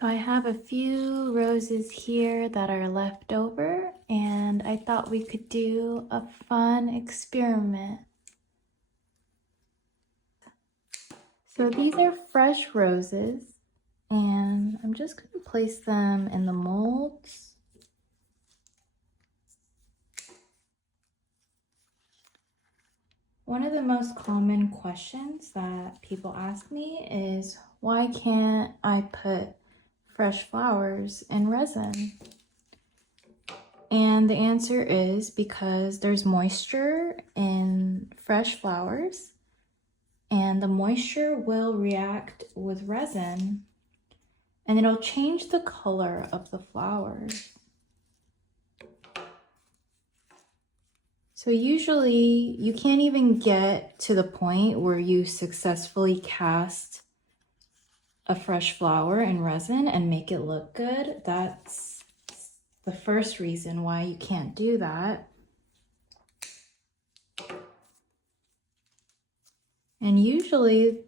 So I have a few roses here that are left over, and I thought we could do a fun experiment. So these are fresh roses, and I'm just going to place them in the molds. One of the most common questions that people ask me is, why can't I put fresh flowers in resin? And the answer is because there's moisture in fresh flowers, and the moisture will react with resin and it'll change the color of the flowers. So usually you can't even get to the point where you successfully cast a fresh flower in resin and make it look good. That's the first reason why you can't do that. And usually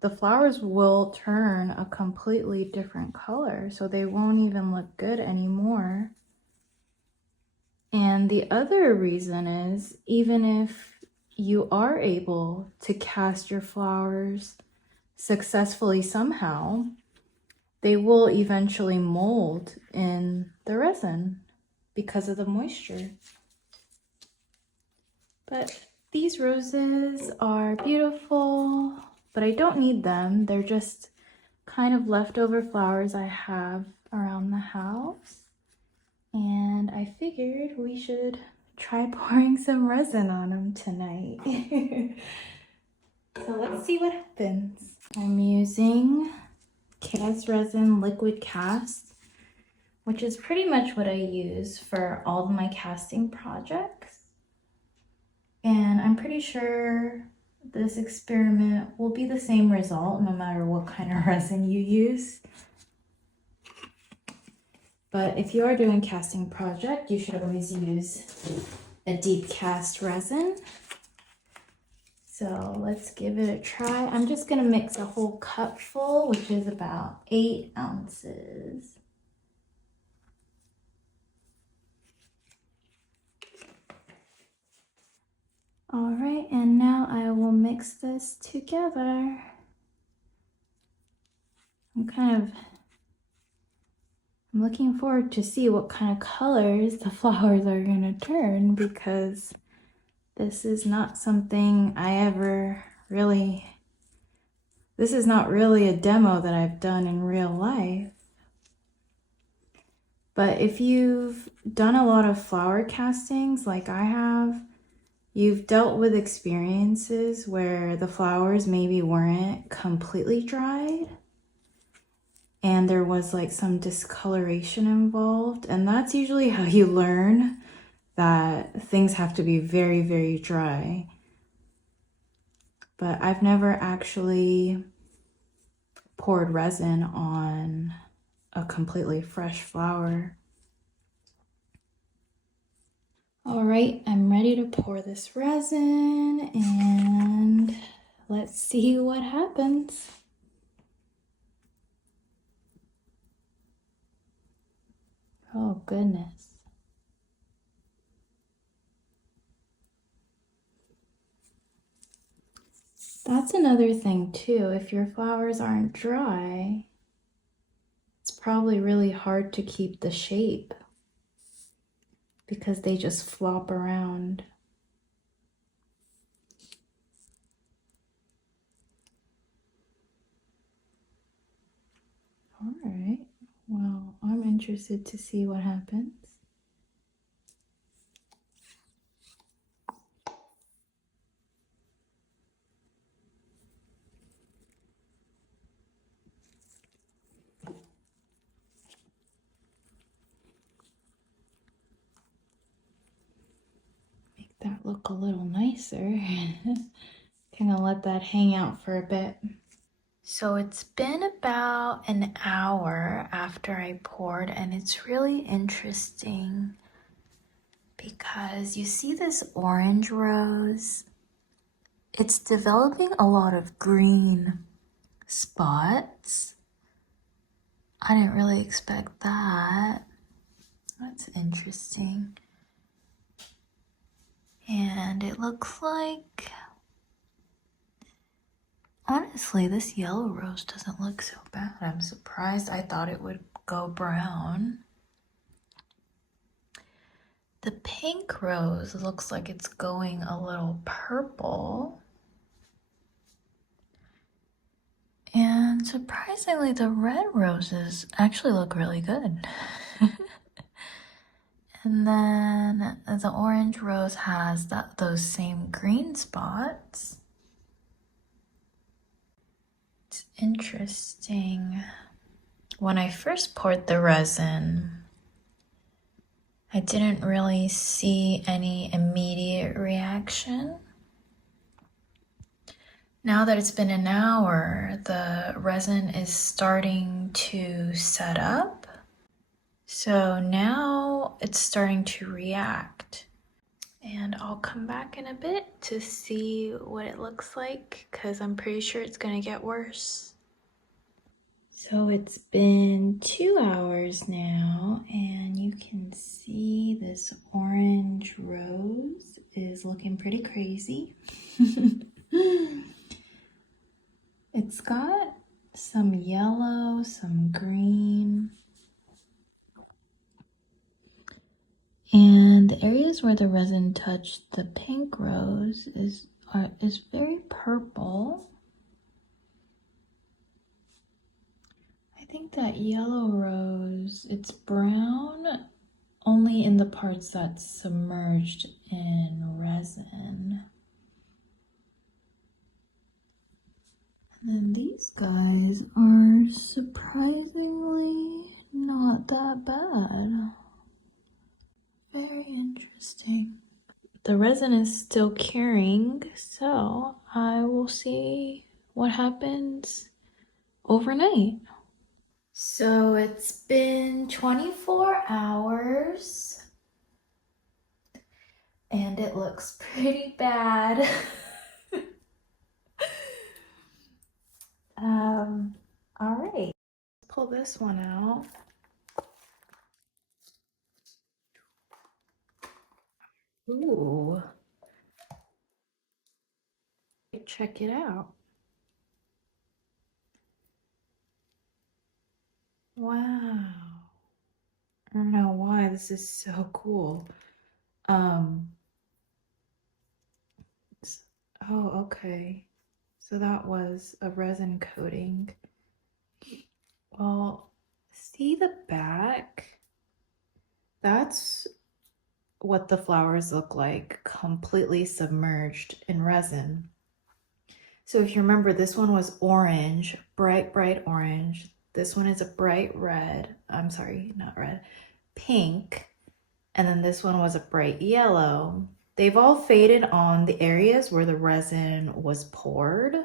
the flowers will turn a completely different color, so they won't even look good anymore. And the other reason is, even if you are able to cast your flowers successfully somehow, they will eventually mold in the resin because of the moisture. But these roses are beautiful, but I don't need them. They're just kind of leftover flowers I have around the house. And I figured we should try pouring some resin on them tonight. So let's see what happens. I'm using cast resin liquid cast, which is pretty much what I use for all of my casting projects. And I'm pretty sure this experiment will be the same result no matter what kind of resin you use. But if you are doing a casting project, you should always use a deep cast resin. So let's give it a try. I'm just gonna mix a whole cup full, which is about 8 ounces. All right, and now I will mix this together. I'm looking forward to see what kind of colors the flowers are gonna turn, because this is not something I ever really, this is not really a demo that I've done in real life. But if you've done a lot of flower castings like I have, you've dealt with experiences where the flowers maybe weren't completely dried and there was like some discoloration involved. And that's usually how you learn that things have to be very, very dry. But I've never actually poured resin on a completely fresh flower. All right, I'm ready to pour this resin and let's see what happens. Oh goodness. That's another thing too. If your flowers aren't dry, it's probably really hard to keep the shape because they just flop around. All right, well, I'm interested to see what happens. Make that look a little nicer. Kind of let that hang out for a bit. So it's been about an hour after I poured, and it's really interesting because you see this orange rose, it's developing a lot of green spots, I didn't really expect that. That's interesting. And it looks like, honestly, this yellow rose doesn't look so bad. I'm surprised. I thought it would go brown. The pink rose looks like it's going a little purple. And surprisingly, the red roses actually look really good. And then the orange rose has those same green spots. It's interesting. When I first poured the resin, I didn't really see any immediate reaction. Now that it's been an hour, the resin is starting to set up. So now it's starting to react. And I'll come back in a bit to see what it looks like, because I'm pretty sure it's gonna get worse. So it's been 2 hours now, and you can see this orange rose is looking pretty crazy. It's got some yellow, some green, and the areas where the resin touched the pink rose is very purple. I think that yellow rose, it's brown only in the parts that's submerged in resin. And then these guys are surprisingly not that bad. Very interesting. The resin is still curing, so I will see what happens overnight. So it's been 24 hours and it looks pretty bad. All right, pull this one out. Ooh, check it out. Wow. I don't know why this is so cool. Oh, okay. So that was a resin coating. Well, see the back? That's what the flowers look like, completely submerged in resin. So if you remember, this one was orange, bright, bright orange. This one is a bright red. I'm sorry, not red, pink. And then this one was a bright yellow. They've all faded on the areas where the resin was poured.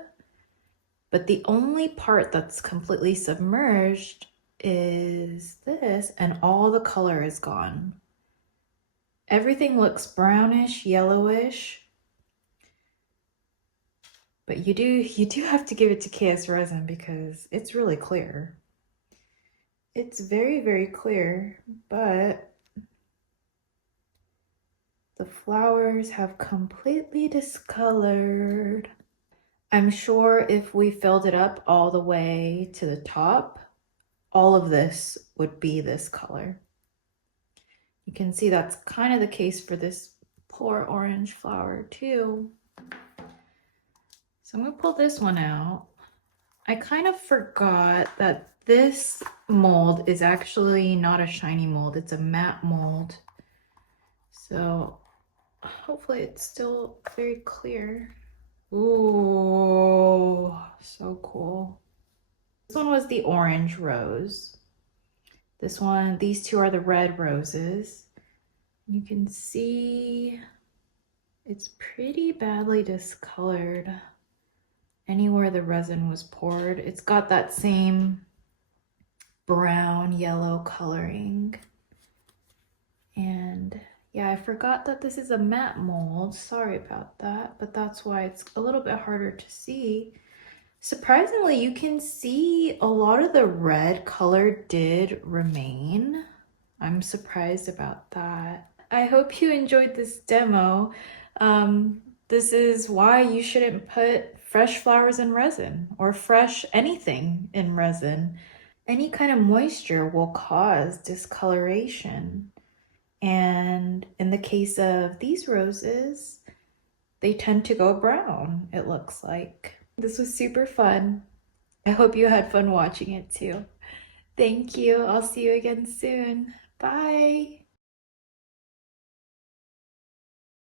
But the only part that's completely submerged is this, and all the color is gone. Everything looks brownish, yellowish, but you do have to give it to KS Resin because it's really clear. It's very, very clear, but the flowers have completely discolored. I'm sure if we filled it up all the way to the top, all of this would be this color. You can see that's kind of the case for this poor orange flower too. So I'm gonna pull this one out. I kind of forgot that this mold is actually not a shiny mold, it's a matte mold. So hopefully it's still very clear. Ooh, so cool. This one was the orange rose. This one, these two are the red roses. You can see it's pretty badly discolored anywhere the resin was poured. It's got that same brown yellow coloring. And yeah, I forgot that this is a matte mold. Sorry about that, but that's why it's a little bit harder to see. Surprisingly, you can see a lot of the red color did remain. I'm surprised about that. I hope you enjoyed this demo. This is why you shouldn't put fresh flowers in resin or fresh anything in resin. Any kind of moisture will cause discoloration. And in the case of these roses, they tend to go brown, it looks like. This was super fun. I hope you had fun watching it too. Thank you. I'll see you again soon. Bye.